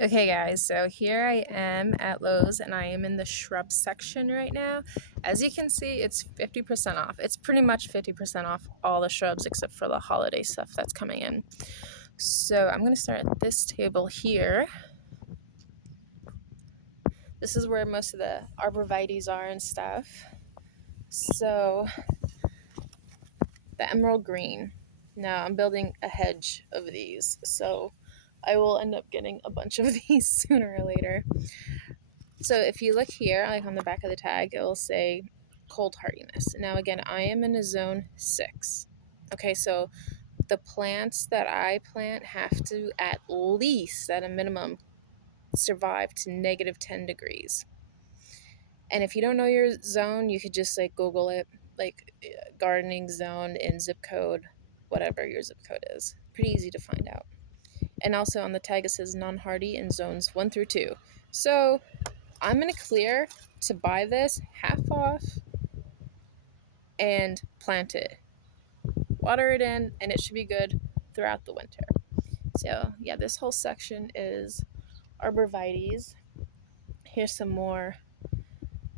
Okay guys, so here I am at Lowe's and I am in the shrub section right now. As you can see, it's 50% off. It's pretty much 50% off all the shrubs except for the holiday stuff that's coming in. So I'm going to start at this table here. This is where most of the arborvitaes are and stuff. So the emerald green. Now I'm building a hedge of these, so I will end up getting a bunch of these sooner or later. So if you look here, like on the back of the tag, it will say cold hardiness. Now again, I am in a zone 6. Okay, so the plants that I plant have to at least, at a minimum, survive to negative 10 degrees. And if you don't know your zone, you could just like Google it, like gardening zone in zip code, whatever your zip code is. Pretty easy to find out. And also on the tag, it says non-hardy in zones 1 through 2. So I'm going to clear to buy this half off and plant it. Water it in, and it should be good throughout the winter. So yeah, this whole section is arborvitaes. Here's some more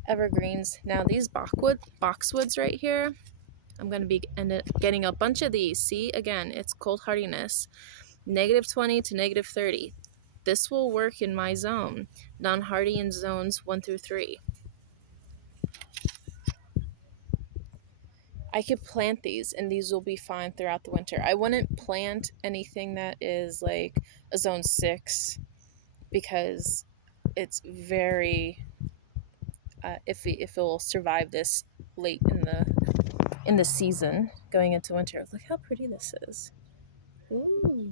evergreens. Now these boxwoods right here, I'm going to be getting a bunch of these. See, again, it's cold hardiness, negative 20 to negative 30. This will work in my zone, non-hardy in zones 1 through 3. I could plant these and these will be fine throughout the winter. I wouldn't plant anything that is like a zone 6 because it's very iffy if it will survive this late in the season going into winter. Look how pretty this is. Ooh.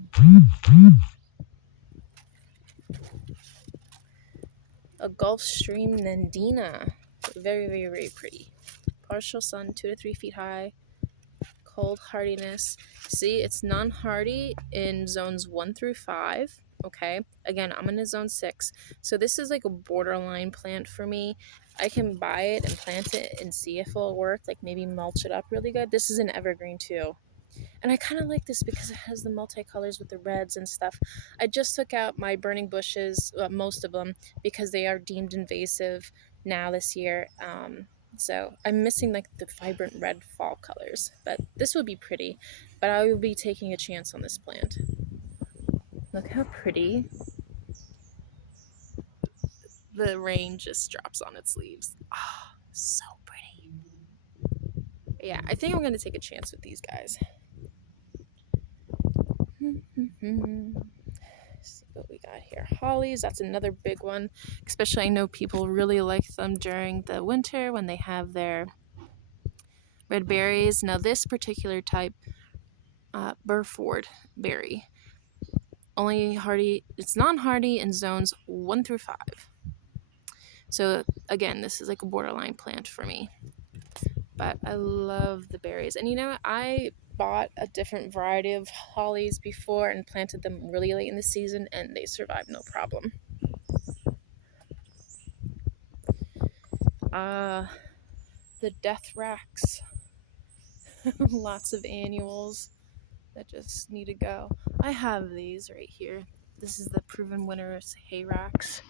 A Gulf Stream Nandina. Very, very, very pretty. Partial sun, 2 to 3 feet high. Cold hardiness. See, it's non-hardy in zones 1 through 5. Okay, again, I'm in a zone 6, so this is like a borderline plant for me. I can buy it and plant it and see if it'll work, like maybe mulch it up really good. This is an evergreen too, and I kind of like this because it has the multicolors with the reds and stuff. I just took out my burning bushes, most of them, because they are deemed invasive now this year. So I'm missing like the vibrant red fall colors, but this would be pretty. But I will be taking a chance on this plant. Look how pretty. The rain just drops on its leaves. Oh, so pretty. Yeah, I think I'm going to take a chance with these guys. See what we got here. Hollies, that's another big one. Especially I know people really like them during the winter when they have their red berries. Now this particular type, Burford berry, only hardy, it's non-hardy in zones 1 through 5. So again, this is like a borderline plant for me. But I love the berries. And you know, I bought a different variety of hollies before and planted them really late in the season and they survived no problem. The death racks. Lots of annuals that just need to go. I have these right here. This is the Proven Winners hay racks.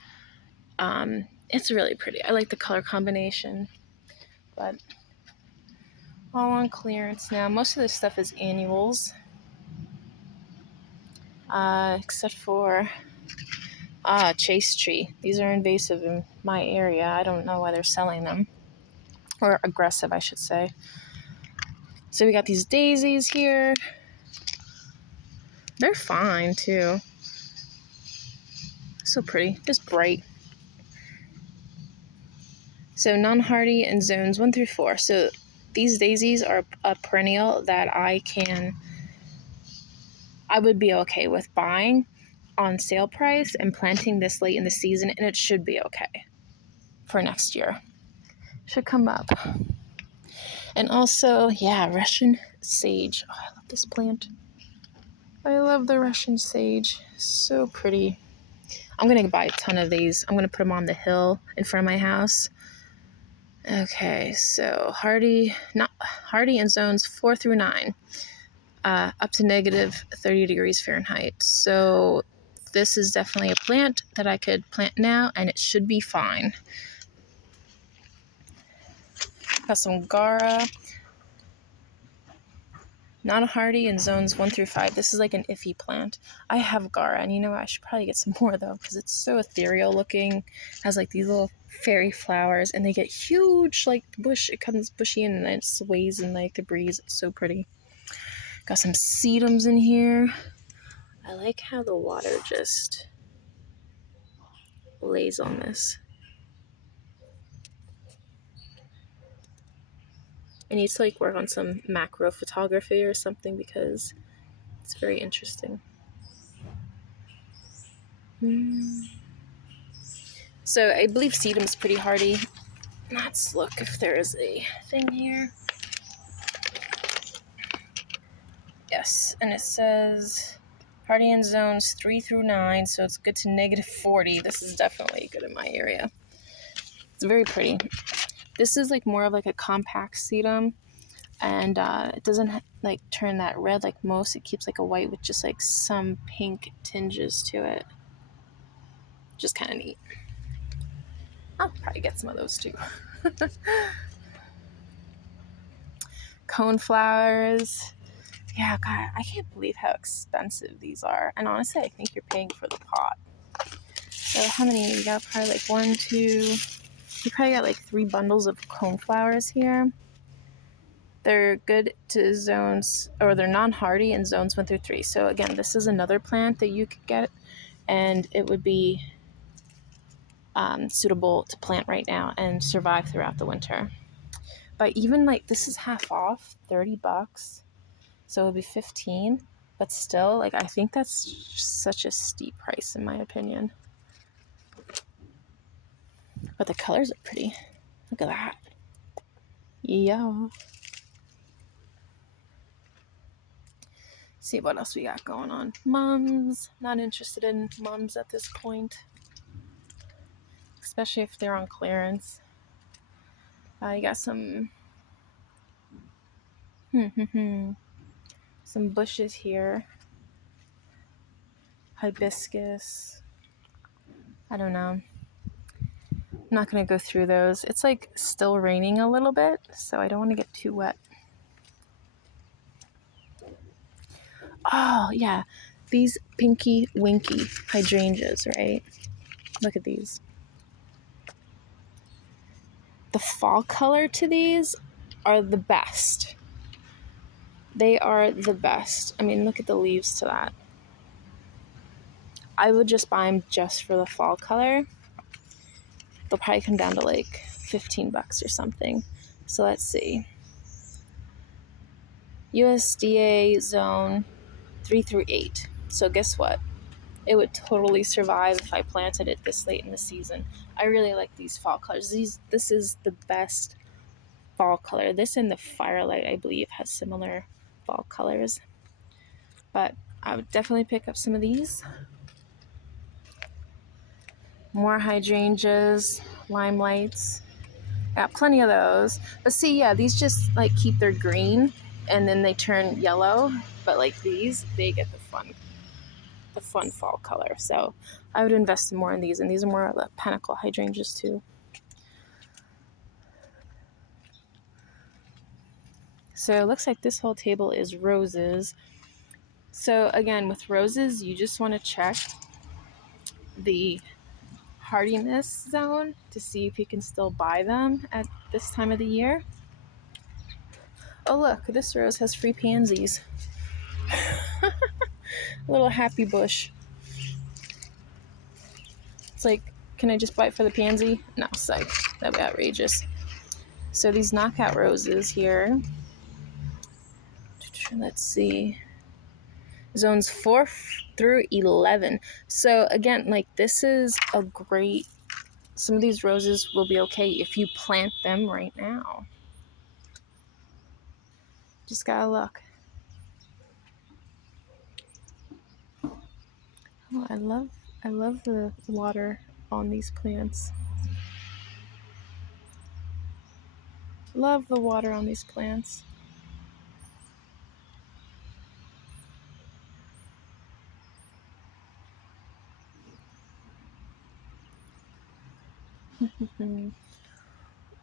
It's really pretty. I like the color combination, but all on clearance now. Most of this stuff is annuals, except for chase tree. These are invasive in my area. I don't know why they're selling them, or aggressive, I should say. So we got these daisies here. They're fine too. So pretty, just bright. So non-hardy in zones 1 through 4. So these daisies are a perennial that I would be okay with buying on sale price and planting this late in the season, and it should be okay for next year. Should come up. And also, yeah, Russian sage. Oh, I love this plant. I love the Russian sage. So pretty. I'm going to buy a ton of these. I'm going to put them on the hill in front of my house. Okay, so hardy in zones 4 through 9, up to negative 30 degrees Fahrenheit. So this is definitely a plant that I could plant now, and it should be fine. Got some Gara. Not a hardy in zones 1 through 5. This is like an iffy plant. I have Gara, and you know, I should probably get some more though, because it's so ethereal looking. Has like these little fairy flowers, and they get huge, like bush. It comes bushy and then it sways in like the breeze. It's so pretty. Got some sedums in here. I like how the water just lays on this. I need to like work on some macro photography or something because it's very interesting. So I believe sedum's pretty hardy. Let's look if there is a thing here. Yes, and it says hardy in zones 3 through 9, so it's good to -40. This is definitely good in my area. It's very pretty. This is like more of like a compact sedum, and it doesn't like turn that red like most. It keeps like a white with just like some pink tinges to it. Just kind of neat. I'll probably get some of those too. Coneflowers. Yeah, God, I can't believe how expensive these are. And honestly, I think you're paying for the pot. So how many? You got probably like 1, 2. You probably got like 3 bundles of coneflowers here. They're good to zones, or they're non-hardy in zones 1 through 3. So again, this is another plant that you could get, and it would be suitable to plant right now and survive throughout the winter. But even like this is half off, $30. So it would be 15, but still, like, I think that's such a steep price in my opinion. But the colors are pretty. Look at that. Yeah. See what else we got going on. Mums. Not interested in mums at this point. Especially if they're on clearance. I got some some bushes here. Hibiscus. I don't know. I'm not going to go through those. It's like still raining a little bit, so I don't want to get too wet. Oh, yeah. These pinky winky hydrangeas, right? Look at these. The fall color to these are the best. They are the best. I mean, look at the leaves to that. I would just buy them just for the fall color. They'll probably come down to like $15 or something. So let's see. USDA zone 3 through 8. So guess what? It would totally survive if I planted it this late in the season. I really like these fall colors. This is the best fall color. This and the Firelight, I believe, has similar fall colors. But I would definitely pick up some of these. More hydrangeas, limelights. Got plenty of those. But see, yeah, these just like keep their green and then they turn yellow. But like these, they get the fun fall color. So I would invest more in these, and these are more of the pinnacle hydrangeas too. So it looks like this whole table is roses. So again, with roses, you just want to check the hardiness zone to see if you can still buy them at this time of the year. Oh look, this rose has free pansies. A little happy bush. It's like, can I just buy it for the pansy? No, psych. That'd be outrageous. So these knockout roses here. Let's see. Zones 4 through 11. So again, like this is a great, some of these roses will be okay if you plant them right now. Just gotta look. Oh, I love the water on these plants. Love the water on these plants.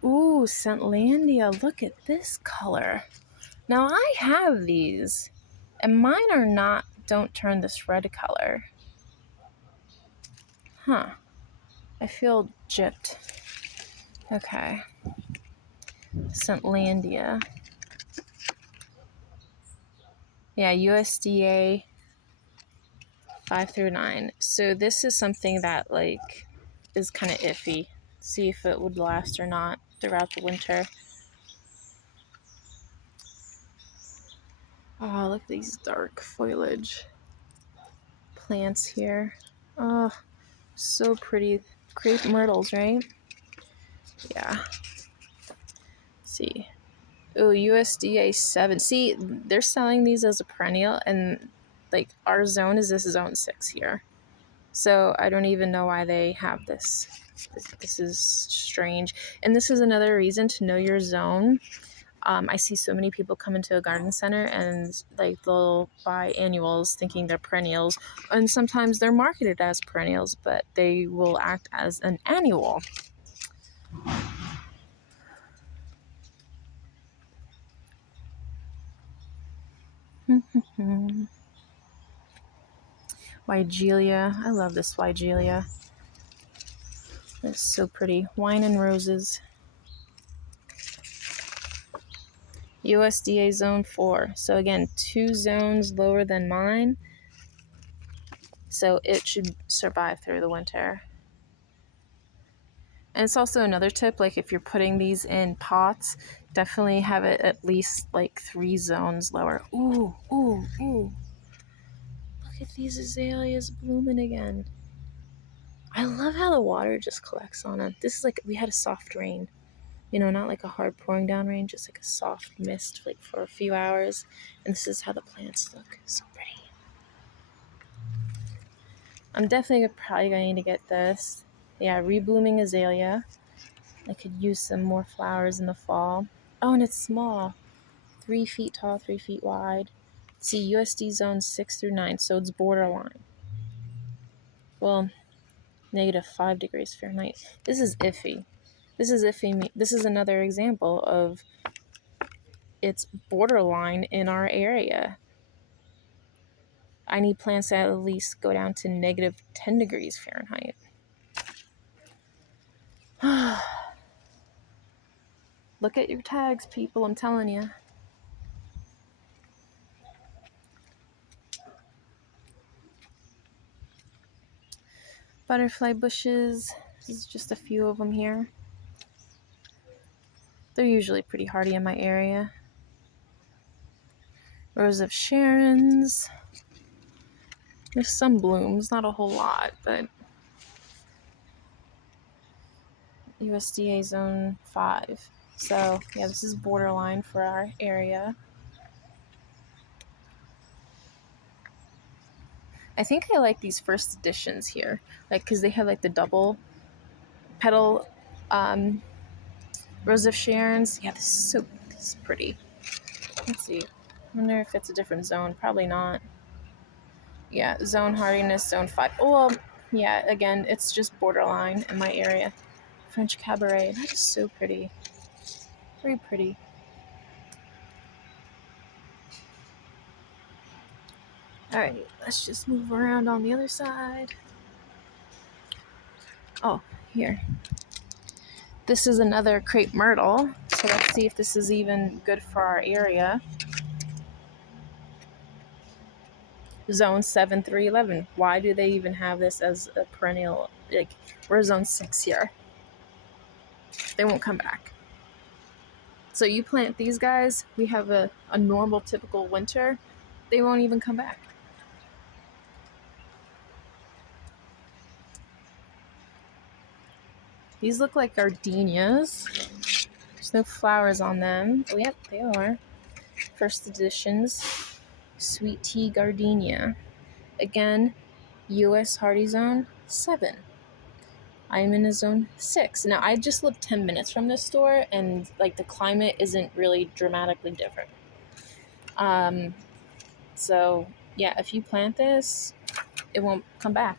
Ooh, Scentlandia, look at this color. Now I have these, and mine are not, don't turn this red color. Huh. I feel gypped. Okay. Scentlandia. Yeah, USDA 5 through 9. So this is something that like is kind of iffy. See if it would last or not throughout the winter. Oh, look at these dark foliage plants here. Oh, so pretty. Crepe myrtles, right? Yeah. Let's see. Oh, USDA 7. See, they're selling these as a perennial, and like our zone is this zone 6 here. So I don't even know why they have this. This is strange. And this is another reason to know your zone. I see so many people come into a garden center and like they'll buy annuals thinking they're perennials, and sometimes they're marketed as perennials, but they will act as an annual. Wygelia, I love this Wygelia. It's so pretty. Wine and roses. USDA zone 4. So again, 2 zones lower than mine. So it should survive through the winter. And it's also another tip, like if you're putting these in pots, definitely have it at least like 3 zones lower. Ooh, ooh, ooh. Look at these azaleas blooming again. I love how the water just collects on them. This is like, we had a soft rain. You know, not like a hard pouring down rain, just like a soft mist like for a few hours. And this is how the plants look. So pretty. I'm definitely probably going to get this. Yeah, reblooming azalea. I could use some more flowers in the fall. Oh, and it's small. 3 feet tall, 3 feet wide. See, USD zone 6 through 9, so it's borderline. Well, -5 degrees Fahrenheit. This is iffy. This is iffy. This is another example of it's borderline in our area. I need plants that at least go down to -10 degrees Fahrenheit. Look at your tags, people, I'm telling you. Butterfly bushes. This is just a few of them here. They're usually pretty hardy in my area. Rose of Sharon's. There's some blooms, not a whole lot, but USDA zone 5. So yeah, this is borderline for our area. I think I like these first editions here, like because they have like the double petal Rose of Sharon's. Yeah, this is pretty. Let's see. I wonder if it's a different zone. Probably not. Yeah, zone hardiness, zone 5. Oh, well, yeah, again, it's just borderline in my area. French Cabaret. That is so pretty. Very pretty. Alright, let's just move around on the other side. Oh, here. This is another Crepe Myrtle. So let's see if this is even good for our area. Zone 7 through 11. Why do they even have this as a perennial? Like, we're zone 6 here. They won't come back. So you plant these guys, we have a normal, typical winter. They won't even come back. These look like gardenias. There's no flowers on them. Oh, yep, they are. First editions. Sweet Tea Gardenia. Again, US Hardy Zone 7. I'm in a zone 6. Now, I just lived 10 minutes from this store, and like the climate isn't really dramatically different. So yeah, if you plant this, it won't come back.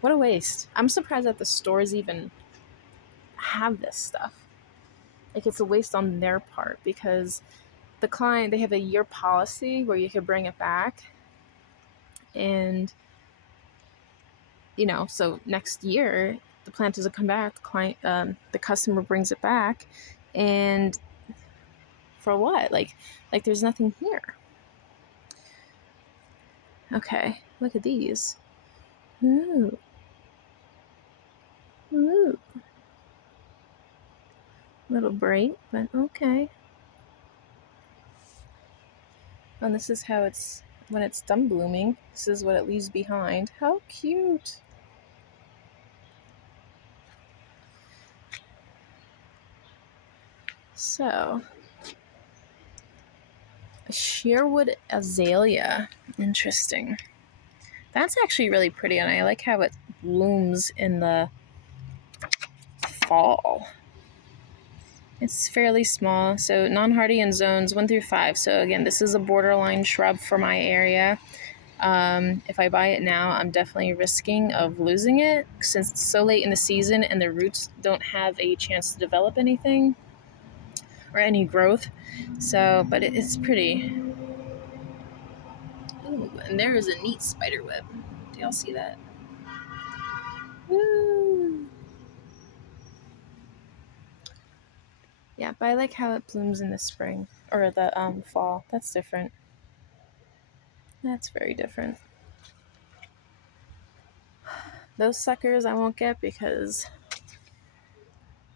What a waste. I'm surprised that the stores even have this stuff. Like, it's a waste on their part because the client, they have a year policy where you could bring it back, and so next year the plant doesn't come back, the customer brings it back, and for what? Like there's nothing here. Okay, look at these. Ooh. Ooh. Little bright, but okay. And this is how it's when it's done blooming. This is what it leaves behind. How cute. So, a sheerwood azalea. Interesting. That's actually really pretty, and I like how it blooms in the fall. It's fairly small, so non-hardy in zones 1 through 5. So again, this is a borderline shrub for my area. If I buy it now, I'm definitely risking of losing it since it's so late in the season and the roots don't have a chance to develop anything or any growth. So, but it's pretty. Ooh, and there is a neat spider web. Do y'all see that? Woo! Yeah, but I like how it blooms in the spring or the fall. That's different. That's very different. Those suckers I won't get because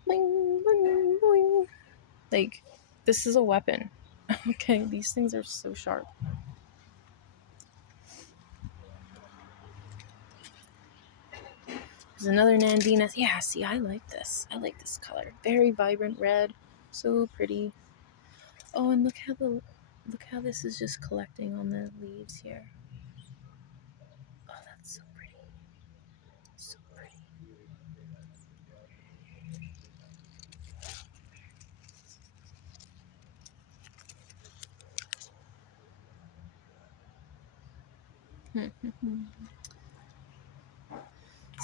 boing, boing, boing. Like, this is a weapon. Okay, these things are so sharp. There's another Nandina. Yeah, see, I like this. I like this color. Very vibrant red. So pretty. Oh, and look how this is just collecting on the leaves here. Oh, that's so pretty. So pretty.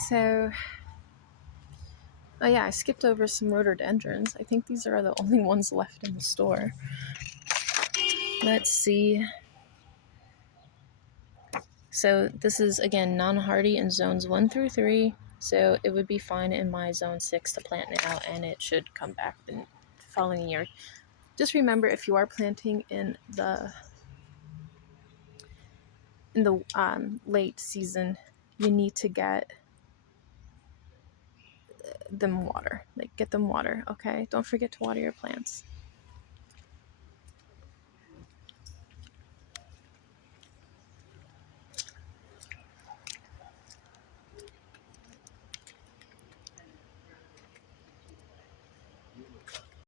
So, oh yeah, I skipped over some rhododendrons. I think these are the only ones left in the store. Let's see. So this is, again, non-hardy in zones 1 through 3. So it would be fine in my zone 6 to plant now, and it should come back the following year. Just remember, if you are planting in the late season, you need to get them water. Like, get them water, okay? Don't forget to water your plants.